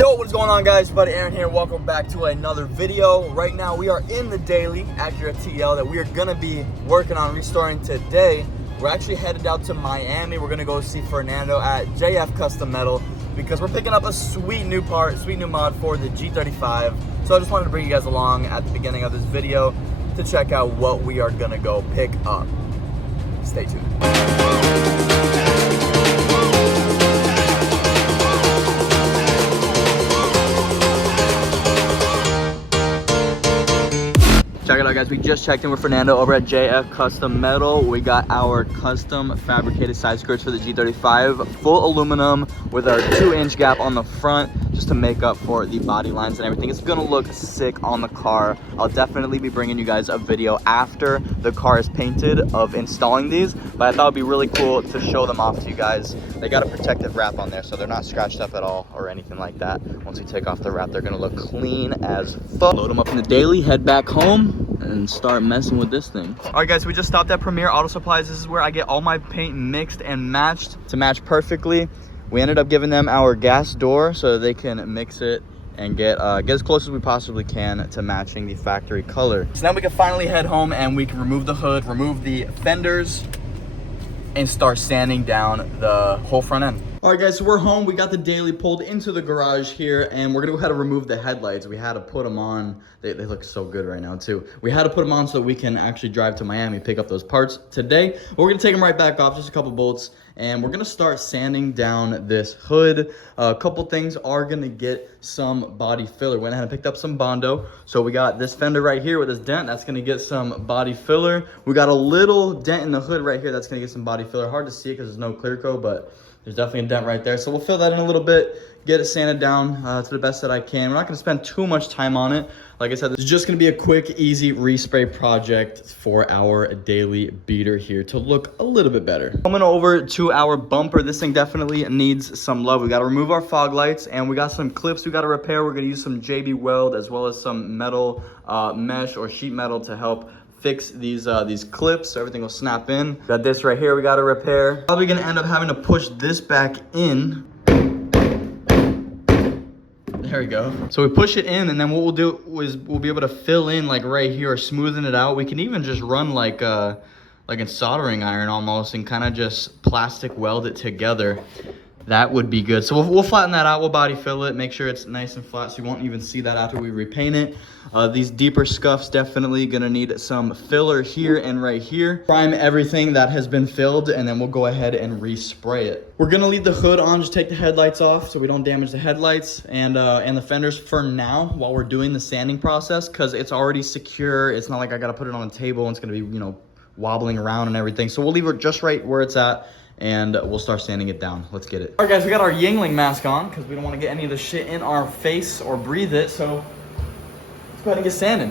Yo, what's going on, guys? Buddy Aaron here. Welcome back to another video. Right now we are in the daily Acura TL that we are gonna be working on restoring today. We're actually headed out to Miami. We're gonna go see Fernando at JF Custom Metal because we're picking up a sweet new part, sweet new mod for the G35. So I just wanted to bring you guys along at the beginning of this video to check out what we are gonna go pick up. Stay tuned. Check it out, guys. We just checked in with Fernando over at JF Custom Metal. We got our custom fabricated side skirts for the G35, full aluminum with our 2-inch gap on the front just to make up for the body lines and everything. It's gonna look sick on the car. I'll definitely be bringing you guys a video after the car is painted of installing these, but I thought it'd be really cool to show them off to you guys. They got a protective wrap on there, so they're not scratched up at all or anything like that. Once we take off the wrap, they're gonna look clean as fuck. Load them up in the daily, head back home, and start messing with this thing. All right, guys, we just stopped at Premier Auto Supplies. This is where I get all my paint mixed and matched to match perfectly. We ended up giving them our gas door so they can mix it and get as close as we possibly can to matching the factory color. So now we can finally head home and we can remove the hood, remove the fenders, and start sanding down the whole front end. All right, guys, so we're home. We got the daily pulled into the garage here, and we're gonna go ahead and remove the headlights. We had to put them on. They look so good right now too. We had to put them on so that we can actually drive to Miami, pick up those parts today. But we're gonna take them right back off, just a couple bolts, and we're gonna start sanding down this hood. A couple things are gonna get some body filler. Went ahead and picked up some Bondo. So we got this fender right here with this dent. That's gonna get some body filler. We got a little dent in the hood right here. That's gonna get some body filler. Hard to see because there's no clear coat, but there's definitely a dent right there. So we'll fill that in a little bit, get it sanded down to the best that I can. We're not gonna spend too much time on it. Like I said, this is just gonna be a quick, easy respray project for our daily beater here to look a little bit better. Coming over to our bumper, this thing definitely needs some love. We gotta remove our fog lights, and we got some clips we gotta repair. We're gonna use some JB Weld as well as some metal mesh or sheet metal to help fix these clips so everything will snap in. Got this right here we gotta repair. Probably gonna end up having to push this back in. There we go. So we push it in, and then what we'll do is we'll be able to fill in like right here or smoothing it out. We can even just run like a soldering iron almost and kind of just plastic weld it together. That would be good. So we'll flatten that out. We'll body fill it, make sure it's nice and flat so you won't even see that after we repaint it. These deeper scuffs definitely gonna need some filler here and right here. Prime everything that has been filled, and then we'll go ahead and respray it. We're gonna leave the hood on, just take the headlights off so we don't damage the headlights and the fenders for now while we're doing the sanding process, because it's already secure. It's not like I gotta put it on a table and it's gonna be, you know, wobbling around and everything. So we'll leave it just right where it's at, and we'll start sanding it down. Let's get it. All right, guys, we got our Yingling mask on because we don't want to get any of the shit in our face or breathe it. So let's go ahead and get sanding.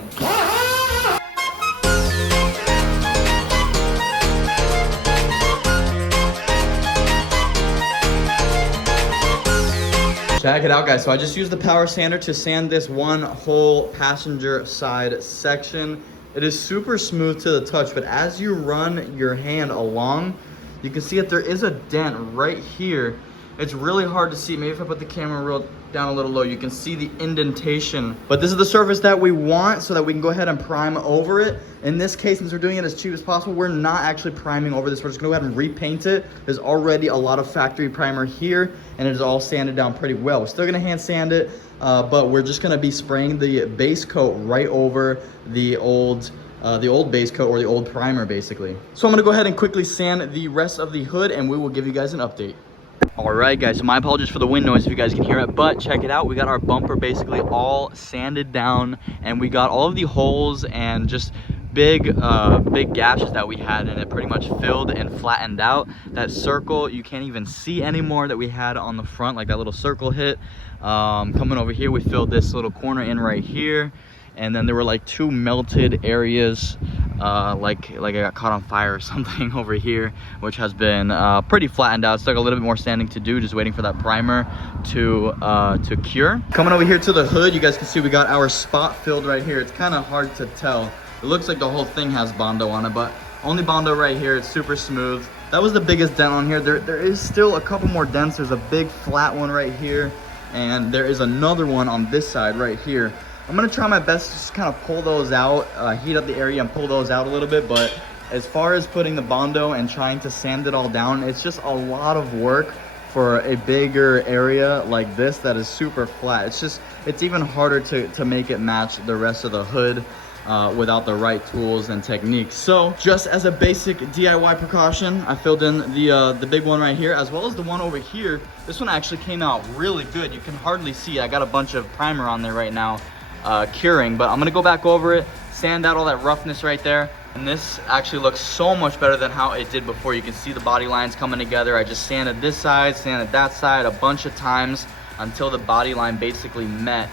Check it out, guys. So I just used the power sander to sand this one whole passenger side section. It is super smooth to the touch, but as you run your hand along, you can see that there is a dent right here. It's really hard to see. Maybe if I put the camera real down a little low, you can see the indentation. But this is the surface that we want so that we can go ahead and prime over it. In this case, since we're doing it as cheap as possible, we're not actually priming over this. We're just gonna go ahead and repaint it. There's already a lot of factory primer here, and it is all sanded down pretty well. We're still gonna hand sand it, but we're just gonna be spraying the base coat right over the old base coat or the old primer basically. So I'm gonna go ahead and quickly sand the rest of the hood, and we will give you guys an update. All right, guys, so my apologies for the wind noise if you guys can hear it, but check it out. We got our bumper basically all sanded down, and we got all of the holes and just big gashes that we had in it pretty much filled and flattened out. That circle you can't even see anymore that we had on the front, like that little circle hit. Coming over here, we filled this little corner in right here. And then there were like two melted areas, like I got caught on fire or something over here, which has been pretty flattened out. It's like a little bit more sanding to do, just waiting for that primer to cure. Coming over here to the hood, you guys can see we got our spot filled right here. It's kind of hard to tell. It looks like the whole thing has Bondo on it, but only Bondo right here. It's super smooth. That was the biggest dent on here. There is still a couple more dents. There's a big flat one right here. and there is another one on this side right here. I'm gonna try my best to just kind of pull those out, heat up the area and pull those out a little bit, but as far as putting the Bondo and trying to sand it all down, it's just a lot of work for a bigger area like this that is super flat. It's even harder to make it match the rest of the hood without the right tools and techniques. So just as a basic DIY precaution, I filled in the big one right here, as well as the one over here. This one actually came out really good. You can hardly see, I got a bunch of primer on there right now, curing, but I'm gonna go back over it, sand out all that roughness right there. And this actually looks so much better than how it did before. You can see the body lines coming together. I just sanded this side, sanded that side a bunch of times until the body line basically met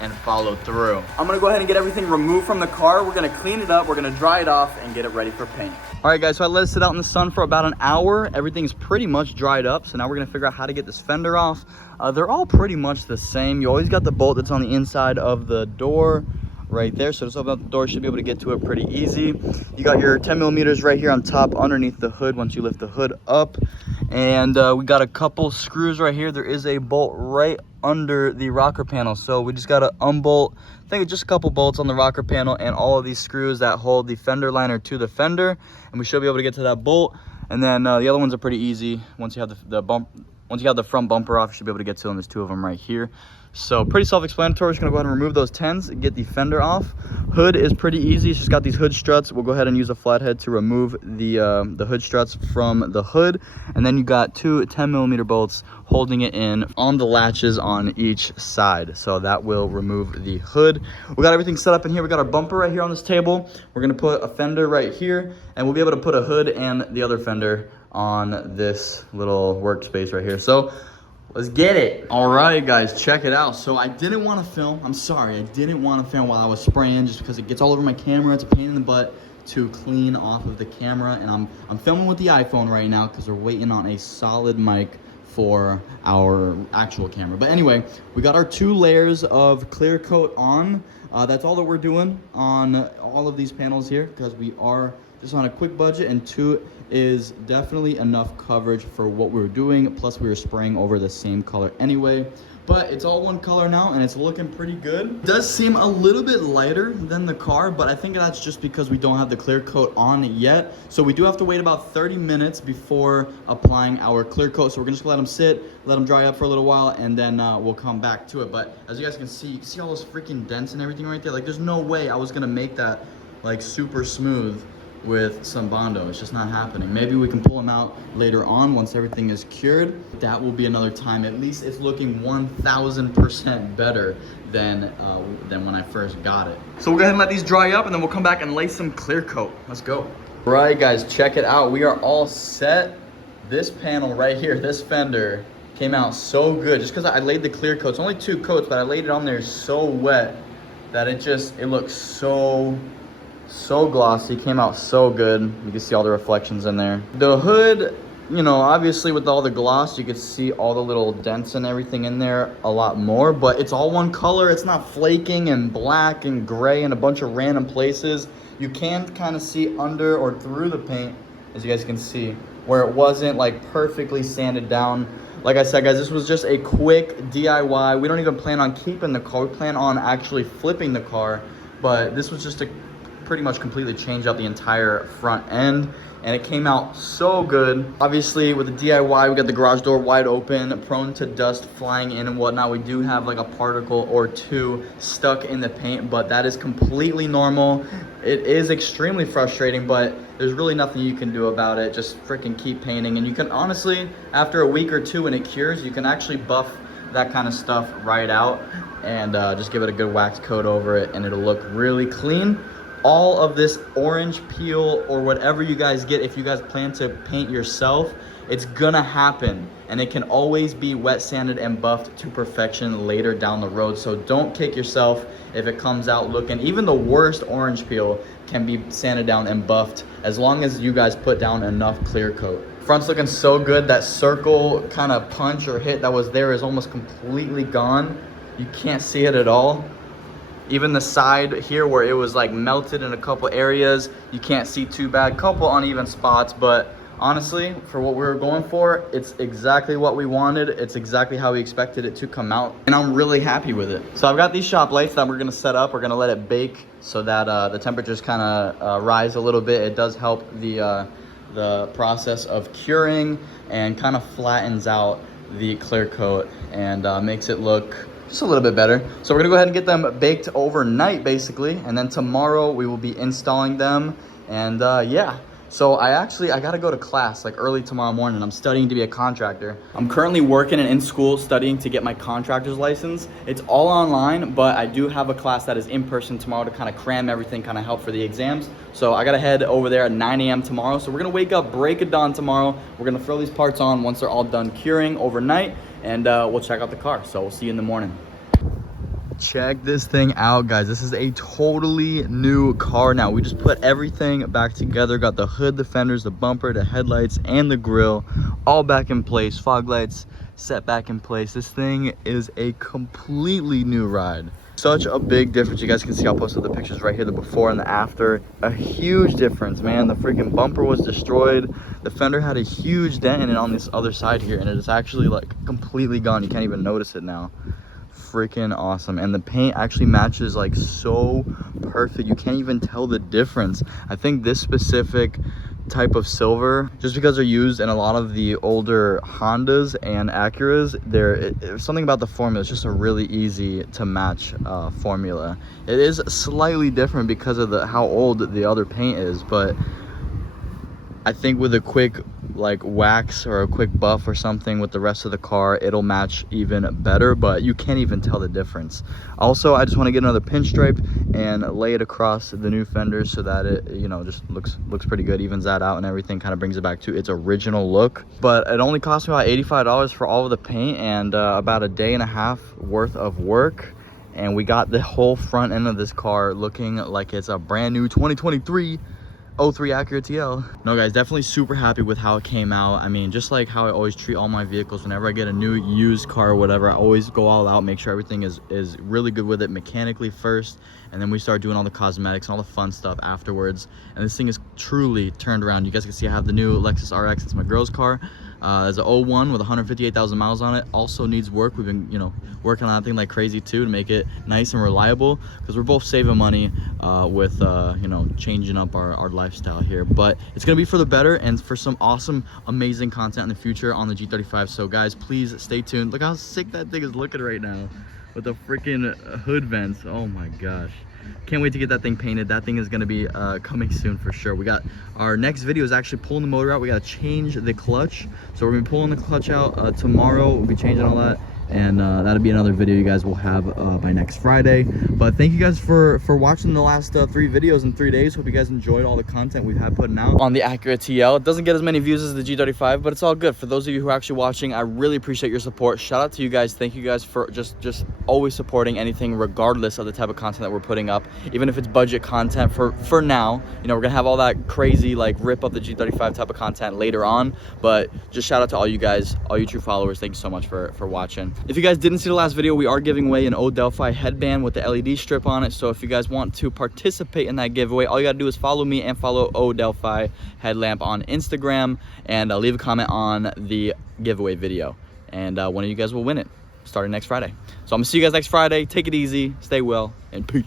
and followed through. I'm gonna go ahead and get everything removed from the car. We're gonna clean it up, we're gonna dry it off and get it ready for paint. All right guys, so I let it sit out in the sun for about an hour. Everything's pretty much dried up, so now we're gonna figure out how to get this fender off. They're all pretty much the same. You always got the bolt that's on the inside of the door right there, so just open up the door, should be able to get to it pretty easy. You got your 10 millimeters right here on top underneath the hood once you lift the hood up, and we got a couple screws right here. There is a bolt right under the rocker panel, so we just got to unbolt, I think just a couple bolts on the rocker panel and all of these screws that hold the fender liner to the fender, and we should be able to get to that bolt. And then the other ones are pretty easy. Once you have once you have the front bumper off, you should be able to get to them. There's two of them right here. So pretty self-explanatory. Just gonna go ahead and remove those 10s and get the fender off. Hood is pretty easy. It's just got these hood struts. We'll go ahead and use a flathead to remove the hood struts from the hood. And then you got two 10 millimeter bolts holding it in on the latches on each side. So that will remove the hood. We got everything set up in here. We got our bumper right here on this table. We're gonna put a fender right here, and we'll be able to put a hood and the other fender on this little workspace right here. So let's get it. All right, guys, check it out. So I didn't want to film. I'm sorry, I didn't want to film while I was spraying, just because it gets all over my camera. It's a pain in the butt to clean off of the camera, and I'm filming with the iPhone right now because we're waiting on a solid mic for our actual camera. But anyway, we got our 2 layers of clear coat on. That's all that we're doing on all of these panels here, because we are just on a quick budget, and 2 is definitely enough coverage for what we were doing. Plus we were spraying over the same color anyway, but it's all one color now and it's looking pretty good. It does seem a little bit lighter than the car, but I think that's just because we don't have the clear coat on yet. So we do have to wait about 30 minutes before applying our clear coat. So we're gonna just let them sit, let them dry up for a little while, and then we'll come back to it. But as you guys can see all those freaking dents and everything right there. Like, there's no way I was gonna make that like super smooth with some Bondo. It's just not happening. Maybe we can pull them out later on once everything is cured. That will be another time. At least it's looking 1000% better than when I first got it. So we'll go ahead and let these dry up, and then we'll come back and lay some clear coat. Let's go. Right, guys, check it out. We are all set. This panel right here, this fender, came out so good just because I laid the clear coat. It's only 2 coats, but I laid it on there so wet that it looks so glossy. Came out so good. You can see all the reflections in there. The hood, you know, obviously with all the gloss, you can see all the little dents and everything in there a lot more, but it's all one color. It's not flaking and black and gray in a bunch of random places. You can kind of see under or through the paint, as you guys can see, where it wasn't like perfectly sanded down. Like I said, guys, this was just a quick DIY. We don't even plan on keeping the car. We plan on actually flipping the car, but this was just a pretty much completely changed out the entire front end, and it came out so good. Obviously with the DIY, we got the garage door wide open, prone to dust flying in and whatnot. We do have like a particle or 2 stuck in the paint, but that is completely normal. It is extremely frustrating, but there's really nothing you can do about it. Just freaking keep painting, and you can honestly, after a week or 2 when it cures, you can actually buff that kind of stuff right out and just give it a good wax coat over it, and it'll look really clean. All of this orange peel or whatever you guys get, if you guys plan to paint yourself, it's gonna happen, and it can always be wet sanded and buffed to perfection later down the road. So don't kick yourself if it comes out looking, even the worst orange peel can be sanded down and buffed as long as you guys put down enough clear coat. Front's looking so good. That circle kind of punch or hit that was there is almost completely gone. You can't see it at all. Even the side here where it was like melted in a couple areas, you can't see too bad. Couple uneven spots, but honestly, for what we were going for, it's exactly what we wanted. It's exactly how we expected it to come out, and I'm really happy with it. So I've got these shop lights that we're gonna set up. We're gonna let it bake so that the temperatures kind of rise a little bit. It does help the process of curing and kind of flattens out the clear coat and makes it look just a little bit better. So we're gonna go ahead and get them baked overnight basically, and then tomorrow we will be installing them. And yeah, so I gotta go to class like early tomorrow morning. I'm studying to be a contractor. I'm currently working and in school studying to get my contractor's license. It's all online, but I do have a class that is in person tomorrow to kind of cram everything, kind of help for the exams. So I gotta head over there at 9 a.m. tomorrow. So we're gonna wake up, break of dawn tomorrow. We're gonna throw these parts on once they're all done curing overnight, and we'll check out the car. So we'll see you in the morning. Check this thing out, guys. This is a totally new car now. We just put everything back together, got the hood, the fenders, the bumper, the headlights, and the grill all back in place. Fog lights set back in place. This thing is a completely new ride. Such a big difference. You guys can see, I'll post the pictures right here, the before and the after. A huge difference, man. The freaking bumper was destroyed. The fender had a huge dent in it on this other side here, and it is actually like completely gone. You can't even notice it now. Freaking awesome. And the paint actually matches like so perfect. You can't even tell the difference. I think this specific type of silver, just because they're used in a lot of the older Hondas and Acuras, there's something about the formula. It's just a really easy to match formula. It is slightly different because of how old the other paint is, but I think with a quick like wax or a quick buff or something with the rest of the car, it'll match even better, but you can't even tell the difference. Also, I just want to get another pinstripe and lay it across the new fenders so that it, you know, just looks pretty good, evens that out and everything, kind of brings it back to its original look. But it only cost me about $85 for all of the paint and about a day and a half worth of work. And we got the whole front end of this car looking like it's a brand new 2023 03 Acura TL. No guys, definitely super happy with how it came out. I mean, just like how I always treat all my vehicles whenever I get a new used car or whatever, I always go all out, make sure everything is really good with it mechanically first, and then we start doing all the cosmetics and all the fun stuff afterwards. And this thing is truly turned around. You guys can see I have the new Lexus RX. It's my girl's car. It's an 01 with 158,000 miles on it. Also needs work. We've been, you know, working on that thing like crazy too to make it nice and reliable, because we're both saving money with you know, changing up our lifestyle here. But it's gonna be for the better and for some awesome, amazing content in the future on the G35. So guys, please stay tuned. Look how sick that thing is looking right now with the freaking hood vents. Oh my gosh. Can't wait to get that thing painted. That thing is going to be coming soon for sure. We got our next video is actually pulling the motor out. We got to change the clutch, so we're gonna be pulling the clutch out tomorrow. We'll be changing all that, and that'll be another video you guys will have by next Friday. But thank you guys for watching the last 3 videos in 3 days. Hope you guys enjoyed all the content we've had putting out on the Acura TL. It doesn't get as many views as the G35, but it's all good. For those of you who are actually watching, I really appreciate your support. Shout out to you guys. Thank you guys for just always supporting anything, regardless of the type of content that we're putting up. Even if it's budget content for now, you know, we're gonna have all that crazy like rip up the G35 type of content later on. But just shout out to all you guys, all you true followers. Thank you so much for watching. If you guys didn't see the last video, we are giving away an old Delphi headband with the LED strip on it. So if you guys want to participate in that giveaway, all you gotta do is follow me and follow old Delphi headlamp on Instagram, and leave a comment on the giveaway video, and one of you guys will win it starting next Friday. So I'm gonna see you guys next Friday. Take it easy, stay well, and peace.